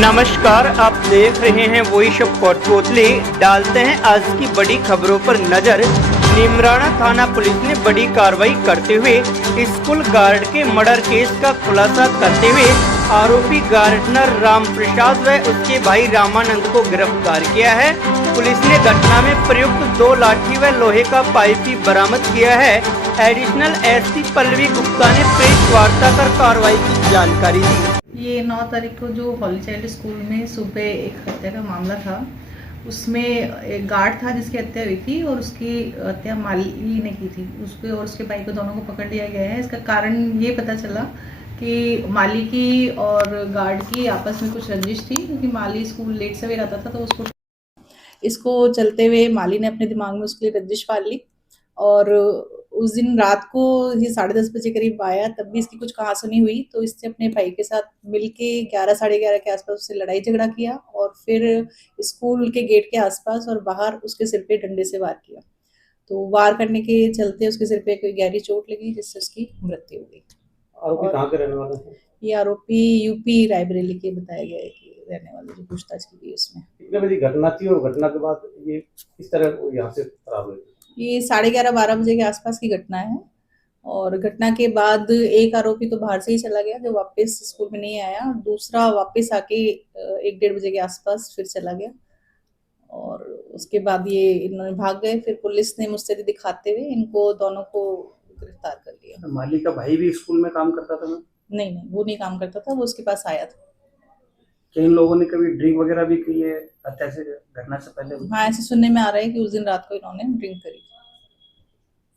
नमस्कार, आप देख रहे हैं वॉइस ऑफ कोटपुतली। डालते हैं आज की बड़ी खबरों पर नजर। निमराना थाना पुलिस ने बड़ी कार्रवाई करते हुए स्कूल गार्ड के मर्डर केस का खुलासा करते हुए आरोपी गार्डनर राम प्रसाद व उसके भाई रामानंद को गिरफ्तार किया है। पुलिस ने घटना में प्रयुक्त 2 लाठी व लोहे का पाइप भी बरामद किया है। एडिशनल एसपी पल्लवी गुप्ता ने प्रेस वार्ता कर कार्रवाई की जानकारी दी। ये 9 तारीख को जो हॉली चाइल्ड स्कूल में सुबह एक हत्या का मामला था, उसमें एक गार्ड था जिसकी हत्या हुई थी और उसकी हत्या माली ने की थी। उसके और उसके भाई को दोनों को पकड़ लिया गया है। इसका कारण ये पता चला कि माली की और गार्ड की आपस में कुछ रंजिश थी, क्योंकि माली स्कूल लेट सवेर आता था, तो इसको चलते हुए माली ने अपने दिमाग में उसके लिए रंजिश पाल ली। और उस दिन रात को ये 10:30 बजे करीब आया, तब भी इसकी कुछ कहासुनी हुई, तो इसने अपने भाई के साथ मिलके 11 साढ़े 11 के आसपास उससे लड़ाई झगड़ा किया और फिर स्कूल के गेट के आसपास और बाहर उसके सिर पे डंडे से वार किया। तो वार करने के चलते उसके सिर पे कोई गहरी चोट लगी, जिससे उसकी मृत्यु हो गई। आरोपी कहाँ के रहने वाले हैं? ये आरोपी यूपी रायबरेली के बताया गया है कि रहने वाले, जो पूछताछ की गई उसमें। कितने बजे घटना थी और घटना के बाद ये किस तरह यहाँ से फरार हुए? ये 11:30-12 बजे के आसपास की घटना है। और घटना के बाद एक आरोपी तो बाहर से ही चला गया, जो वापस स्कूल में नहीं आया। दूसरा वापस आके 1-1:30 बजे के आसपास फिर चला गया और उसके बाद ये इन्होंने भाग गए। फिर पुलिस ने मुस्तैदी दिखाते हुए इनको दोनों को गिरफ्तार कर लिया। माली का भाई भी स्कूल में काम करता था ना? नहीं, वो नहीं काम करता था, वो उसके पास आया था। क्या इन लोगों ने कभी ड्रिंक वगैरह भी की है हत्या से घटना से पहले? हाँ, ऐसे सुनने में आ रहा है कि उस दिन रात को इन्होंने ड्रिंक करी।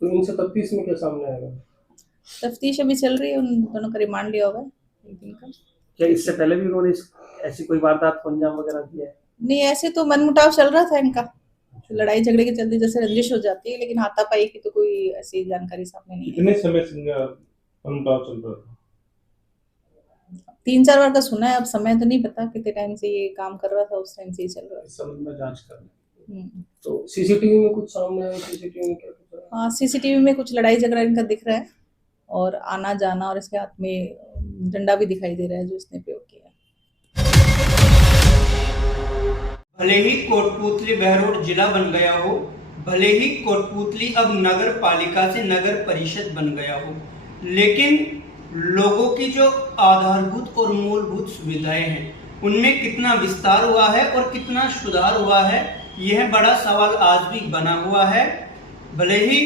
तो इनसे तफ्तीश में क्या सामने आएगा? तफ्तीश अभी चल रही है, उन दोनों का रिमांड लिया होगा एक दिन का। क्या इससे पहले भी उन्होंने ऐसी कोई वारदात को अंजाम वगैरह दिया है? नहीं, ऐसे तो मनमुटाव चल रहा था इनका, लड़ाई झगड़े के चलते जैसे रंजिश हो जाती है, लेकिन हाथापाई की तो कोई ऐसी जानकारी सामने नहीं है। कितने समय से मनमुटाव चल रहा था? 3-4 बार का सुना है, अब समय तो नहीं पता कितने टाइम से ये काम कर रहा था, उस टाइम से ही चल रहा है। इस संबंध में जांच कर रहे हैं। तो सीसीटीवी में कुछ सामने आया? सीसीटीवी में क्या कुछ? हाँ, सीसीटीवी में कुछ लड़ाई झगड़ा इनका दिख रहा है और आना जाना, और इसके हाथ में डंडा भी दिखाई दे रहा है जो इसने प्रयोग किया। भले ही कोटपुतली बहरोड जिला बन गया हो, भले ही कोटपुतली अब नगर पालिका से नगर परिषद बन गया हो, लेकिन लोगों की जो आधारभूत और मूलभूत सुविधाएं हैं, उनमें कितना विस्तार हुआ है और कितना सुधार हुआ है, यह बड़ा सवाल आज भी बना हुआ है। भले ही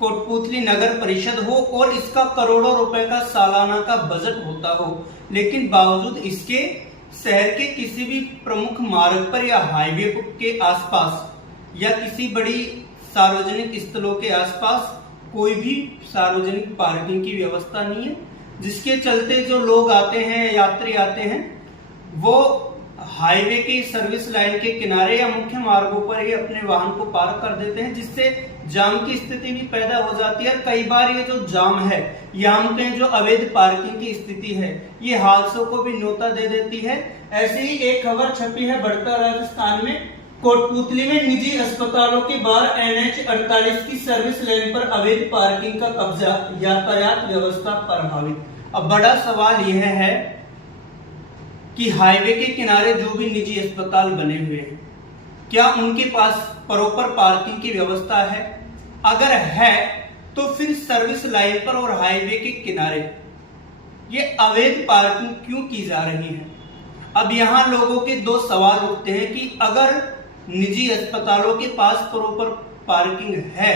कोटपुतली नगर परिषद हो और इसका करोड़ों रुपए का सालाना का बजट होता हो, लेकिन बावजूद इसके शहर के किसी भी प्रमुख मार्ग पर या हाईवे के आसपास या किसी बड़ी सार्वजनिक स्थलों के आसपास कोई भी सार्वजनिक पार्किंग की व्यवस्था नहीं है, जिसके चलते जो लोग आते हैं, यात्री आते हैं, वो हाईवे की सर्विस लाइन के किनारे या मुख्य मार्गों पर ही अपने वाहन को पार्क कर देते हैं, जिससे जाम की स्थिति भी पैदा हो जाती है। कई बार ये जो जाम है, यहाँ पे जो अवैध पार्किंग की स्थिति है, ये हादसों को भी न्योता दे देती है। ऐसी ही एक खबर छपी है बढ़ता राजस्थान में। कोटपुतली में निजी अस्पतालों के बाहर NH 48 की सर्विस लाइन पर अवैध पार्किंग का कब्जा, यातायात व्यवस्था प्रभावित। अब बड़ा सवाल यह है कि हाईवे के किनारे जो भी निजी अस्पताल बने हुए हैं, क्या उनके पास प्रॉपर पार्किंग की व्यवस्था है? अगर है तो फिर सर्विस लाइन पर और हाईवे के किनारे ये अवैध पार्किंग क्यों की जा रही है? अब यहाँ लोगों के 2 सवाल उठते हैं कि अगर निजी अस्पतालों के पास प्रॉपर पार्किंग है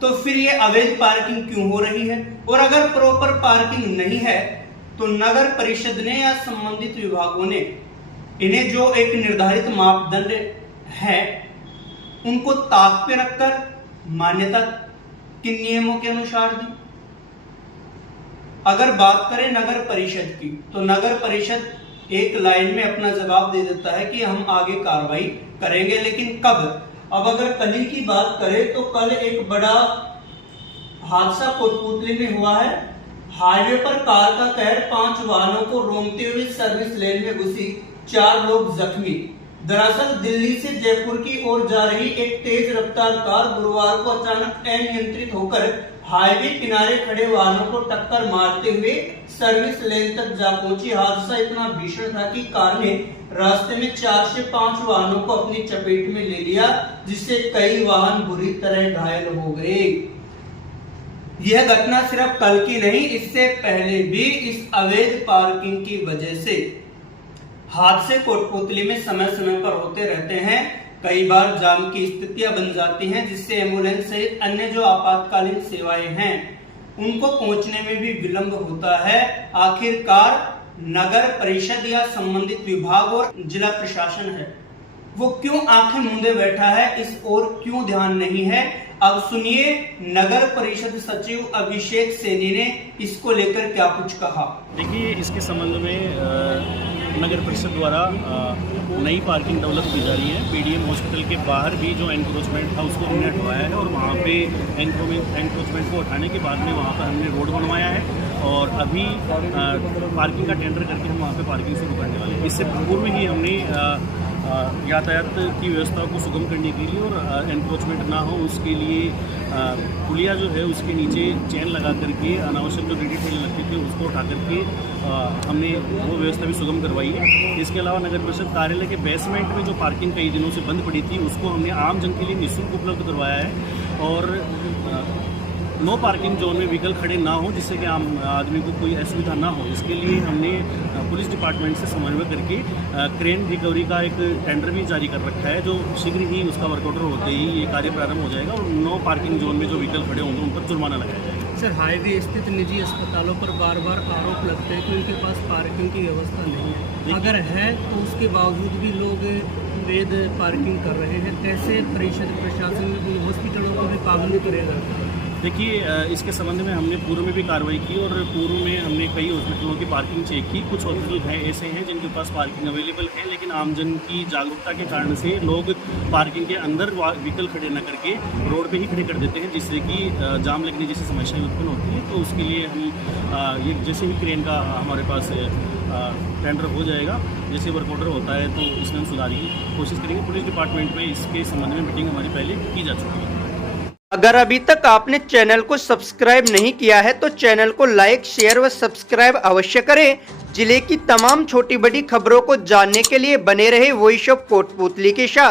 तो फिर ये अवैध पार्किंग क्यों हो रही है, और अगर प्रॉपर पार्किंग नहीं है तो नगर परिषद ने या संबंधित विभागों ने इन्हें जो एक निर्धारित मापदंड है उनको ताक पे रखकर मान्यता किन नियमों के अनुसार दी। अगर बात करें नगर परिषद की, तो नगर परिषद एक लाइन में अपना जवाब दे देता है कि हम आगे कार्रवाई करेंगे, लेकिन कब? अब अगर कल की बात करें तो कल एक बड़ा हादसा कोटपुतली में हुआ है। हाईवे पर कार का कहर, 5 वाहनों को रोकते हुए सर्विस लेन में घुसी, 4 लोग जख्मी। दरअसल दिल्ली से जयपुर की ओर जा रही एक तेज रफ्तार कार गुरुवार को अचानक अनियंत्रित होकर हाईवे किनारे खड़े वाहनों को टक्कर मारते हुए सर्विस लेन तक जा पहुंची। हादसा इतना भीषण था कि कार ने रास्ते में 4 से 5 वाहनों को अपनी चपेट में ले लिया, जिससे कई वाहन बुरी तरह घायल हो गए। यह घटना सिर्फ कल की नहीं, इससे पहले भी इस अवैध पार्किंग की वजह से हादसे कोटपूतली में समय समय पर होते रहते हैं। कई बार जाम की स्थितियां बन जाती हैं, जिससे एम्बुलेंस सहित अन्य जो आपातकालीन सेवाएं हैं उनको पहुंचने में भी विलंब होता है। आखिरकार नगर परिषद या संबंधित विभाग और जिला प्रशासन है, वो क्यों आंखें मूंदे बैठा है, इस ओर क्यों ध्यान नहीं है? अब सुनिए नगर परिषद सचिव अभिषेक सैनी ने इसको लेकर क्या कुछ कहा। देखिए, इसके संबंध में नगर परिषद द्वारा नई पार्किंग डेवलप की जा रही है। पीडीएम हॉस्पिटल के बाहर भी जो एंक्रोचमेंट था उसको हमने हटवाया है और वहाँ पे एंक्रोचमेंट को हटाने के बाद में वहाँ पर हमने रोड बनवाया है और अभी पार्किंग का टेंडर करके हम वहाँ पे पार्किंग शुरू करने वाले हैं। इससे पूर्व ही हमने यातायात की व्यवस्था को सुगम करने के लिए और एनक्रोचमेंट ना हो उसके लिए पुलिया जो है उसके नीचे चेन लगा करके अनावश्यक जो डीडी ठेले लगते थे उसको उठा करके हमने वो व्यवस्था भी सुगम करवाई है। इसके अलावा नगर परिषद कार्यालय के बेसमेंट में जो पार्किंग कई दिनों से बंद पड़ी थी उसको हमने आम जन के लिए निःशुल्क उपलब्ध करवाया है और नो पार्किंग जोन में व्हीकल खड़े ना हो, जिससे कि आम आदमी को कोई असुविधा ना हो। इसके लिए हमने पुलिस डिपार्टमेंट से समन्वय करके क्रेन रिकवरी का एक टेंडर भी जारी कर रखा है, जो शीघ्र ही उसका वर्क ऑर्डर होते ही ये कार्य प्रारंभ हो जाएगा और नो पार्किंग जोन में जो व्हीकल खड़े होंगे उन पर जुर्माना लगाया जाएगा। सर, हाईवे स्थित निजी अस्पतालों पर बार बार आरोप लगते हैं कि उनके पास पार्किंग की व्यवस्था नहीं है। अगर है तो उसके बावजूद भी लोग अवैध पार्किंग कर रहे हैं। कैसे परिषद प्रशासन हॉस्पिटलों को भी पाबंदी करेगा? देखिए, इसके संबंध में हमने पूर्व में भी कार्रवाई की और पूर्व में हमने कई हॉस्पिटलों की पार्किंग चेक की। कुछ हॉस्पिटल हैं ऐसे हैं जिनके पास पार्किंग अवेलेबल है, लेकिन आमजन की जागरूकता के कारण से लोग पार्किंग के अंदर व्हीकल खड़े न करके रोड पे ही खड़े कर देते हैं, जिससे कि जाम लगने जैसी समस्याएं उत्पन्न होती हैं। तो उसके लिए हम ये जैसे ही क्रेन का हमारे पास टेंडर हो जाएगा, जैसे वर्क ऑर्डर होता है तो इसमें हम सुधार की कोशिश करेंगे। पुलिस डिपार्टमेंट में इसके संबंध में मीटिंग हमारी पहले की जा चुकी है। अगर अभी तक आपने चैनल को सब्सक्राइब नहीं किया है तो चैनल को लाइक, शेयर व सब्सक्राइब अवश्य करें। जिले की तमाम छोटी बड़ी खबरों को जानने के लिए बने रहे वॉइस ऑफ कोटपूतली के साथ।